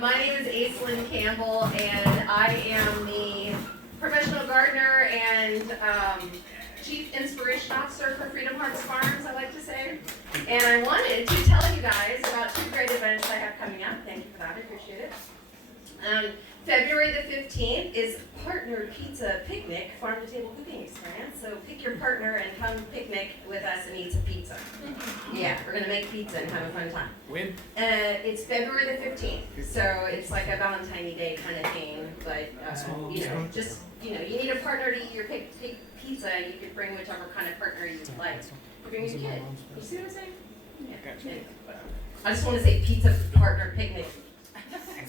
My name is Aislinn Campbell, and I am the professional gardener and Chief Inspiration Officer for Freedom Harvest Farms, I like to say. And I wanted to tell you guys about two great events I have coming up. Thank you for that, I appreciate it. February the 15th is Partner Pizza Picnic, farm-to-table cooking experience. So pick your partner and come picnic with us and eat some pizza. Yeah, we're gonna make pizza and have a fun time. When? It's February the 15th, so it's like a Valentine's Day kind of thing, but, you need a partner to eat your pizza. You could bring whichever kind of partner you like. You bring your kid. You see what I'm saying? Yeah. Anyway, I just want to say pizza partner picnic.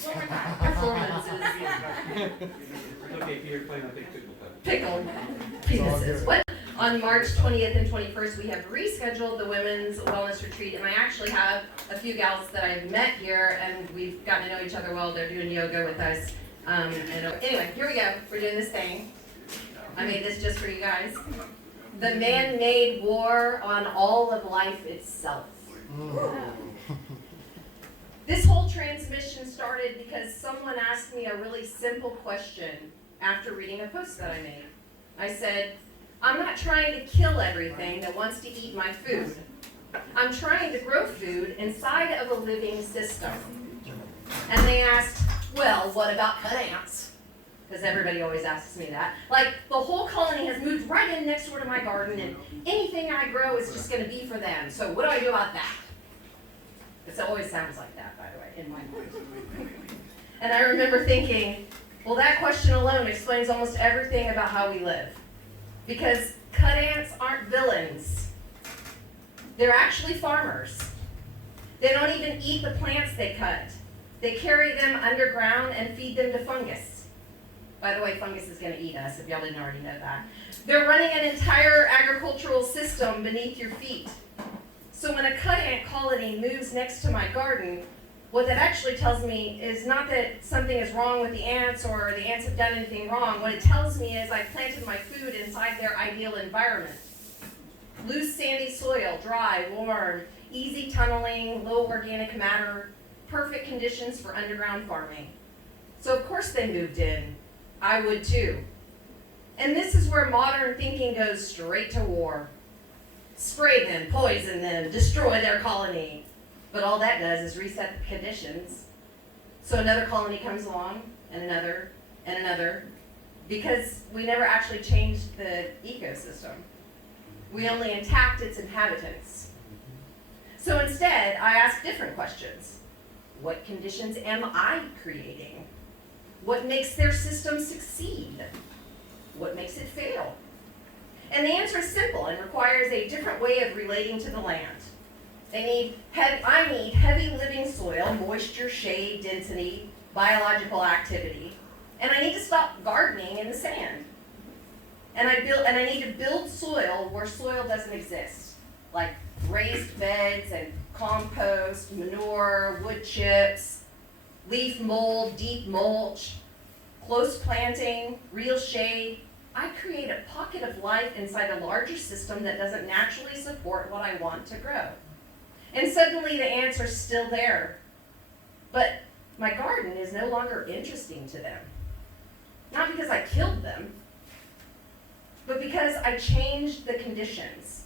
Performances. Okay, Peter, playing on pickle cup. Pickled penises. What? On March 20th and 21st, we have rescheduled the Women's Wellness Retreat, and I actually have a few gals that I've met here, and we've gotten to know each other well. They're doing yoga with us. Anyway, here we go. We're doing this thing. I made this just for you guys. The man-made war on all of life itself. This whole transmission started because someone asked me a really simple question after reading a post that I made. I said, I'm not trying to kill everything that wants to eat my food. I'm trying to grow food inside of a living system. And they asked, well, what about cut ants? Because everybody always asks me that. Like, the whole colony has moved right in next door to my garden, and anything I grow is just going to be for them. So what do I do about that? It always sounds like that, by the way, in my mind. And I remember thinking, well, that question alone explains almost everything about how we live. Because cut ants aren't villains. They're actually farmers. They don't even eat the plants they cut. They carry them underground and feed them to fungus. By the way, fungus is going to eat us, if y'all didn't already know that. They're running an entire agricultural system beneath your feet. So when a cut ant colony moves next to my garden, what that actually tells me is not that something is wrong with the ants or the ants have done anything wrong. What it tells me is I've planted my food inside their ideal environment. Loose sandy soil, dry, warm, easy tunneling, low organic matter, perfect conditions for underground farming. So of course they moved in. I would too. And this is where modern thinking goes straight to war. Spray them, poison them, destroy their colony. But all that does is reset the conditions. So another colony comes along, and another, because we never actually changed the ecosystem. We only intact its inhabitants. So instead, I ask different questions. What conditions am I creating? What makes their system succeed? What makes it fail? And the answer is simple and requires a different way of relating to the land. I need heavy living soil, moisture, shade, density, biological activity, and I need to stop gardening in the sand. And I need to build soil where soil doesn't exist, like raised beds and compost, manure, wood chips, leaf mold, deep mulch, close planting, real shade. I create a pocket of life inside a larger system that doesn't naturally support what I want to grow. And suddenly the ants are still there. But my garden is no longer interesting to them. Not because I killed them, but because I changed the conditions.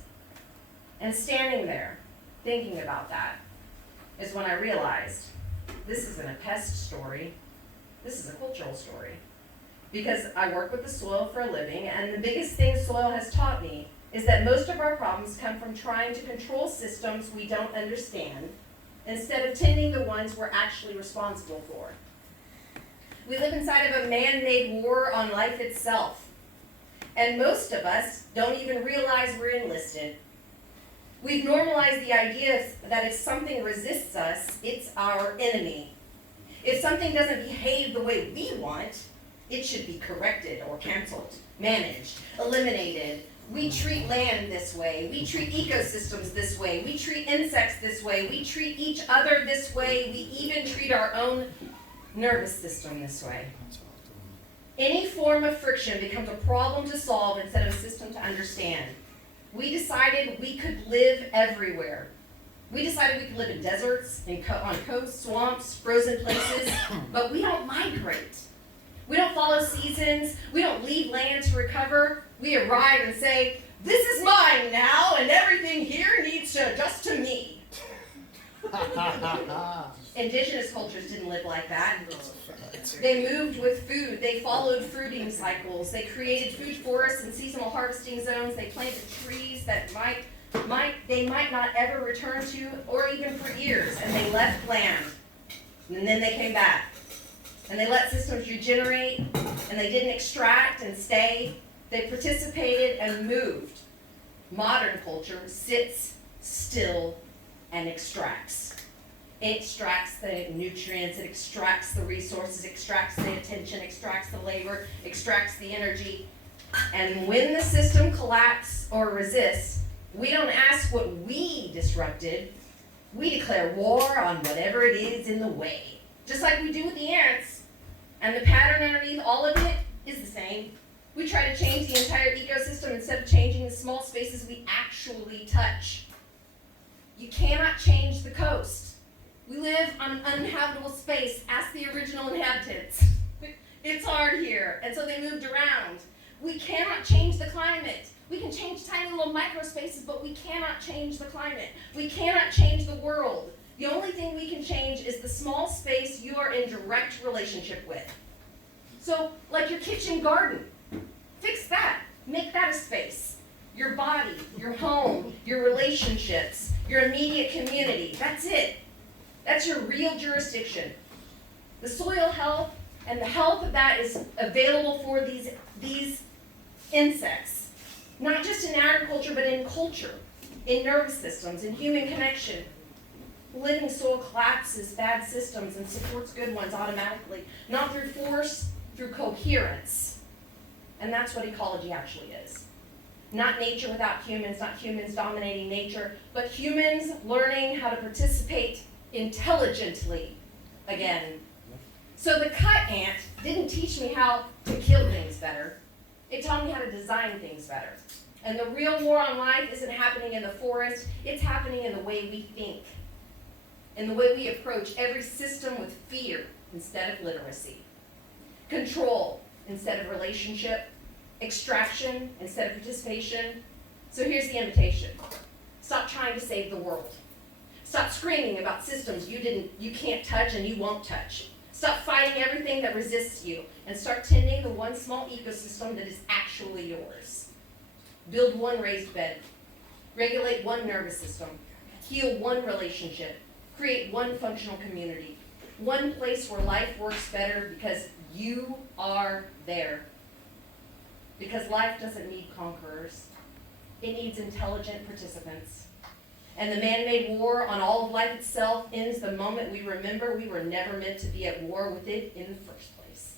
And standing there, thinking about that, is when I realized this isn't a pest story, this is a cultural story. Because I work with the soil for a living, and the biggest thing soil has taught me is that most of our problems come from trying to control systems we don't understand, instead of tending the ones we're actually responsible for. We live inside of a man-made war on life itself, and most of us don't even realize we're enlisted. We've normalized the idea that if something resists us, it's our enemy. If something doesn't behave the way we want, it should be corrected or canceled, managed, eliminated. We treat land this way. We treat ecosystems this way. We treat insects this way. We treat each other this way. We even treat our own nervous system this way. Any form of friction becomes a problem to solve instead of a system to understand. We decided we could live everywhere. We decided we could live in deserts, on coasts, swamps, frozen places, but we don't migrate. We don't follow seasons. We don't leave land to recover. We arrive and say, this is mine now, and everything here needs to adjust to me. Indigenous cultures didn't live like that. They moved with food. They followed fruiting cycles. They created food forests and seasonal harvesting zones. They planted trees that they might not ever return to, or even for years, and they left land. And then they came back. And they let systems regenerate, and they didn't extract and stay. They participated and moved. Modern culture sits still and extracts. It extracts the nutrients, it extracts the resources, extracts the attention, extracts the labor, extracts the energy. And when the system collapses or resists, we don't ask what we disrupted. We declare war on whatever it is in the way. Just like we do with the ants. And the pattern underneath all of it is the same. We try to change the entire ecosystem instead of changing the small spaces we actually touch. You cannot change the coast. We live on an uninhabitable space. Ask the original inhabitants. It's hard here, and so they moved around. We cannot change the climate. We can change tiny little micro spaces, but we cannot change the climate. We cannot change the world. The only thing we can change is the small space you are in direct relationship with. So, like your kitchen garden, fix that. Make that a space. Your body, your home, your relationships, your immediate community. That's it. That's your real jurisdiction. The soil health and the health of that is available for these insects. Not just in agriculture, but in culture, in nervous systems, in human connection. Living soil collapses bad systems and supports good ones automatically, not through force, through coherence. And that's what ecology actually is. Not nature without humans, not humans dominating nature, but humans learning how to participate intelligently again. So the cut ant didn't teach me how to kill things better. It taught me how to design things better. And the real war on life isn't happening in the forest, it's happening in the way we think. In the way we approach every system with fear instead of literacy. Control instead of relationship. Extraction instead of participation. So here's the invitation. Stop trying to save the world. Stop screaming about systems you can't touch and you won't touch. Stop fighting everything that resists you and start tending the one small ecosystem that is actually yours. Build one raised bed. Regulate one nervous system. Heal one relationship. Create one functional community. One place where life works better because you are there. Because life doesn't need conquerors. It needs intelligent participants. And the man-made war on all of life itself ends the moment we remember we were never meant to be at war with it in the first place.